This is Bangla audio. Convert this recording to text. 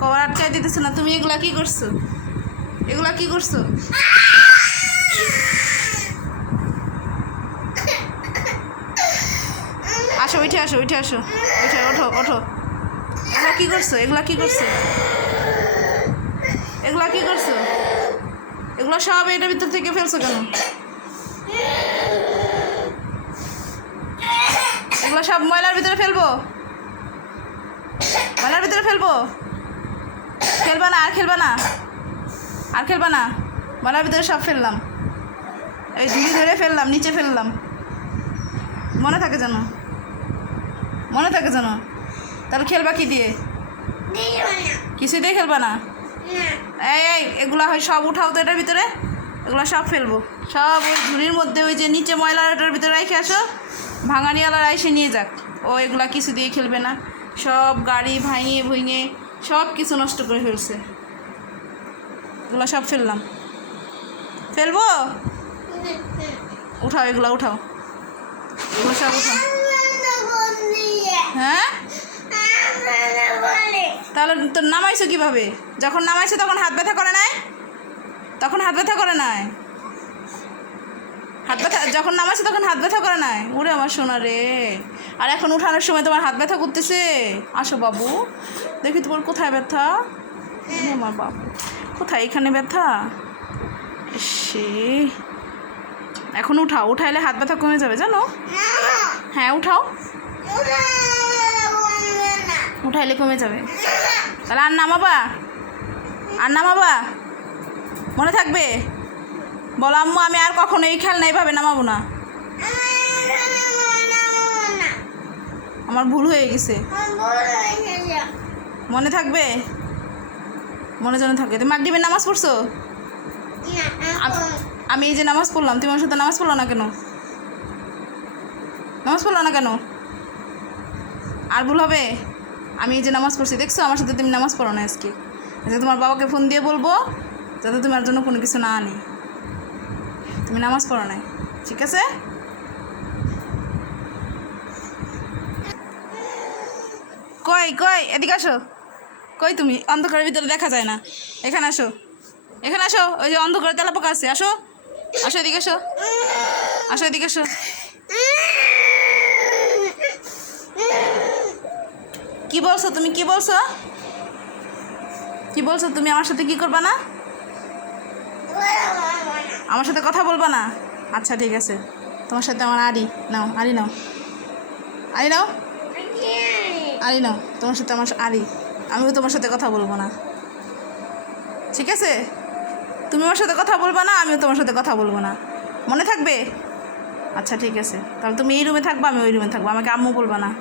কভার আটকাই দিতেছে না। তুমি এগুলা কি করছ? এগুলা কি করছ? আসো, উঠে আসো উঠে আসো। উঠে, ওঠো ওঠো। এগুলা কি করছ? এগুলা কি করছ? এগুলা কি করছ? এগুলো সব এটার ভিতর থেকে ফেলছো কেন? এগুলো সব ময়লার ভিতরে ফেলব? ময়লার ভিতরে ফেলব? খেলবা না, আর খেলবা না। আর খেলবা না। ময়লার ভিতরে সব ফেললাম। এই ধুলি ধরে ফেললাম, নিচে ফেললাম। মনে থাকে যেন। মনে থাকে যেন। তাহলে খেলবা কি দিয়ে? কিছুই দিয়ে খেলবা না? এই এই, এগুলা হয় সব উঠাও তো এটার ভিতরে। এগুলো সব ফেলব। সব ওই ঝুড়ির মধ্যে ওই যে নিচে ময়লাটার ভিতরে রেখে আসো। ভাঙানিওয়ালারা এসে নিয়ে যাক। ও এগুলা কিছু দিয়ে খেলবে না। সব গাড়ি ভাঙিয়ে ভুঙে সব কিছু নষ্ট করে ফেলছে। এগুলো সব ফেললাম। ফেলব? উঠাও, এগুলো উঠাও। এগুলো সব উঠাও। হ্যাঁ? তাহলে তো নামাইছো কীভাবে? যখন নামাইছো তখন হাত ব্যথা করে নাই? তখন হাত ব্যথা করে নাই? হাত ব্যথা, যখন নামাইছো তখন হাত ব্যথা করে নাই। উড়ে আমার সোনা রে। আর এখন উঠানোর সময় তোমার হাত ব্যথা করতেছে? আসো বাবু, দেখি তোমার কোথায় ব্যথা? আমার বাবু কোথায়? এখানে ব্যথা? সে এখন উঠাও, উঠাইলে হাত ব্যথা কমে যাবে, জানো? হ্যাঁ উঠাও। উঠাইলে কমে যাবে। তাহলে আর নামাবা? আর নামাবা? মনে থাকবে? বলো, আম্মু, আমি আর কখনো এই খেলনা এইভাবে নামাবো না। আমার ভুল হয়ে গেছে। মনে থাকবে? মনে যেন থাকবে তুমি মাগরিবের নামাজ পড়ছো? আমি এই যে নামাজ পড়লাম, তুমি আমার সাথে নামাজ পড়ল না কেন? নামাজ পড়ল না কেন? আর ভুল হবে? আমি এই যে নামাজ পড়ছি, দেখছ? আমার সাথে তুমি নামাজ পড়ো না আজকে। আজকে তোমার বাবাকে ফোন দিয়ে বলব, যাতে তোমার জন্য কোনো কিছু না আনি। তুমি নামাজ পড়ো নাই, ঠিক আছে? কই কই, এদিকে আসো। কই তুমি? অন্ধকারের ভিতরে দেখা যায় না। এখানে আসো। এখানে আসো, ওই যে অন্ধকারে তেলা পোকা আছে, আসো। আসো, এদিকে আসো। আসো, এদিকে আসো। কি বলছো তুমি? কি বলছো? কি বলছো? তুমি আমার সাথে কি করবা না? আমার সাথে কথা বলবা না? আচ্ছা ঠিক আছে। তোমার সাথে আমার আড়ি। নাও আরি নাও। আরি নাও। আড়ি নাও। তোমার সাথে আমার আড়ি। আমিও তোমার সাথে কথা বলব না। ঠিক আছে? তুমি আমার সাথে কথা বলবা না, আমিও তোমার সাথে কথা বলব না। মনে থাকবে? আচ্ছা ঠিক আছে। তাহলে তুমি এই রুমে থাকবা আমি ওই রুমে থাকব। আমাকে আম্মু বলবা না।